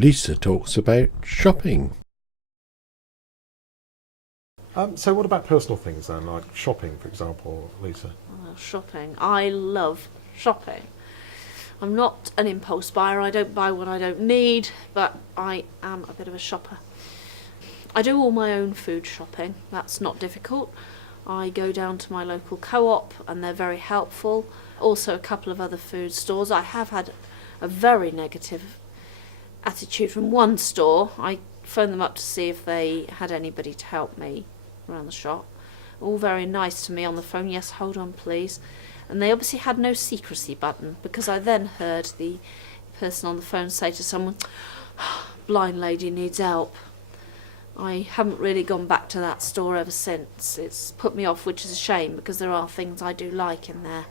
Lisa talks about shopping. So what about personal things then, like shopping, for example, Lisa? Shopping. I love shopping. I'm not an impulse buyer. I don't buy what I don't need, but I am a bit of a shopper. I do all my own food shopping. That's not difficult. I go down to my local co-op and they're very helpful. Also a couple of other food stores. I have had a very negative attitude from one store. I phoned them up to see if they had anybody to help me around the shop. All very nice to me on the phone. Yes, hold on please. And they obviously had no secrecy button, because I then heard the person on the phone say to someone, blind lady needs help. I haven't really gone back to that store ever since. It's put me off, which is a shame, because there are things I do like in there.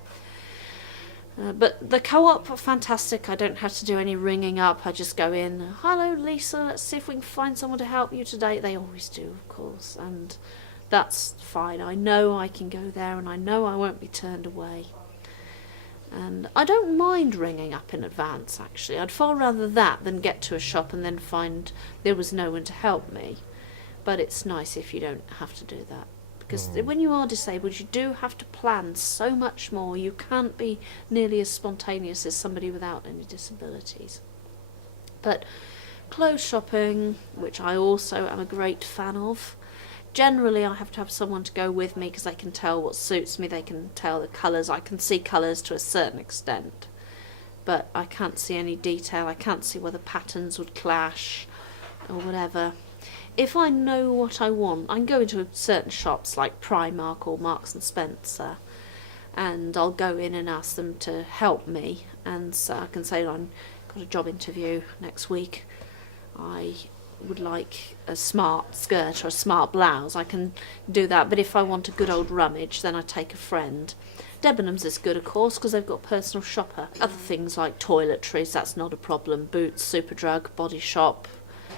But the co-op are fantastic. I don't have to do any ringing up. I just go in, hello Lisa, let's see if we can find someone to help you today. They always do, of course, and that's fine. I know I can go there and I know I won't be turned away. And I don't mind ringing up in advance, actually. I'd far rather that than get to a shop and then find there was no one to help me. But it's nice if you don't have to do that. Because when you are disabled, you do have to plan so much more. You can't be nearly as spontaneous as somebody without any disabilities. But clothes shopping, which I also am a great fan of, generally I have to have someone to go with me because they can tell what suits me, they can tell the colours. I can see colours to a certain extent, but I can't see any detail. I can't see whether patterns would clash or whatever. If I know what I want, I can go into certain shops like Primark or Marks and Spencer, and I'll go in and ask them to help me, and so I can say, I've got a job interview next week, I would like a smart skirt or a smart blouse. I can do that. But if I want a good old rummage, then I take a friend. Debenhams is good, of course, because they've got a personal shopper. Other things like toiletries, that's not a problem. Boots, Superdrug, Body Shop,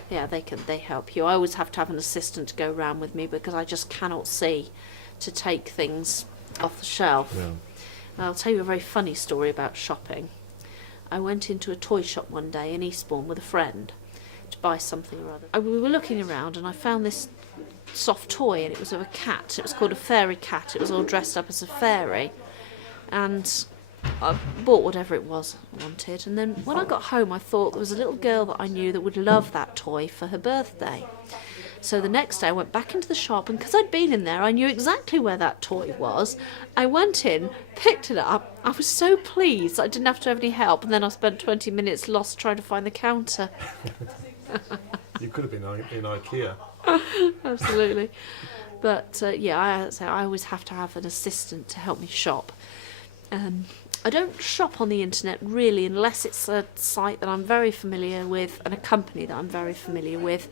yeah, they help you. I always have to have an assistant to go around with me because I just cannot see to take things off the shelf. Yeah. I'll tell you a very funny story about shopping. I went into a toy shop one day in Eastbourne with a friend to buy something or other. We were looking around and I found this soft toy, and it was of a cat. It was called a fairy cat. It was all dressed up as a fairy, and I bought whatever it was I wanted. And then when I got home, I thought there was a little girl that I knew that would love that toy for her birthday. So the next day I went back into the shop, and because I'd been in there, I knew exactly where that toy was. I went in, picked it up. I was so pleased I didn't have to have any help, and then I spent 20 minutes lost trying to find the counter. You could have been in IKEA. Absolutely. But yeah, I always have to have an assistant to help me shop. I don't shop on the internet really unless it's a site that I'm very familiar with and a company that I'm very familiar with.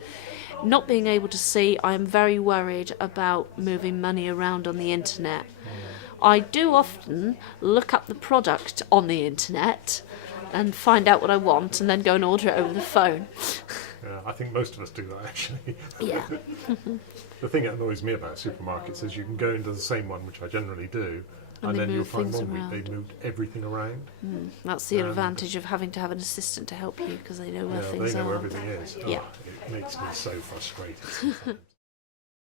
Not being able to see, I am very worried about moving money around on the internet. I do often look up the product on the internet and find out what I want and then go and order it over the phone. Yeah, I think most of us do that, actually. Yeah. The thing that annoys me about supermarkets is you can go into the same one, which I generally do, and they then you'll move find things one week around. they moved everything around. That's the advantage of having to have an assistant to help you, because they know where Yeah, things they know are. where everything is. Yeah. It makes me so frustrated sometimes.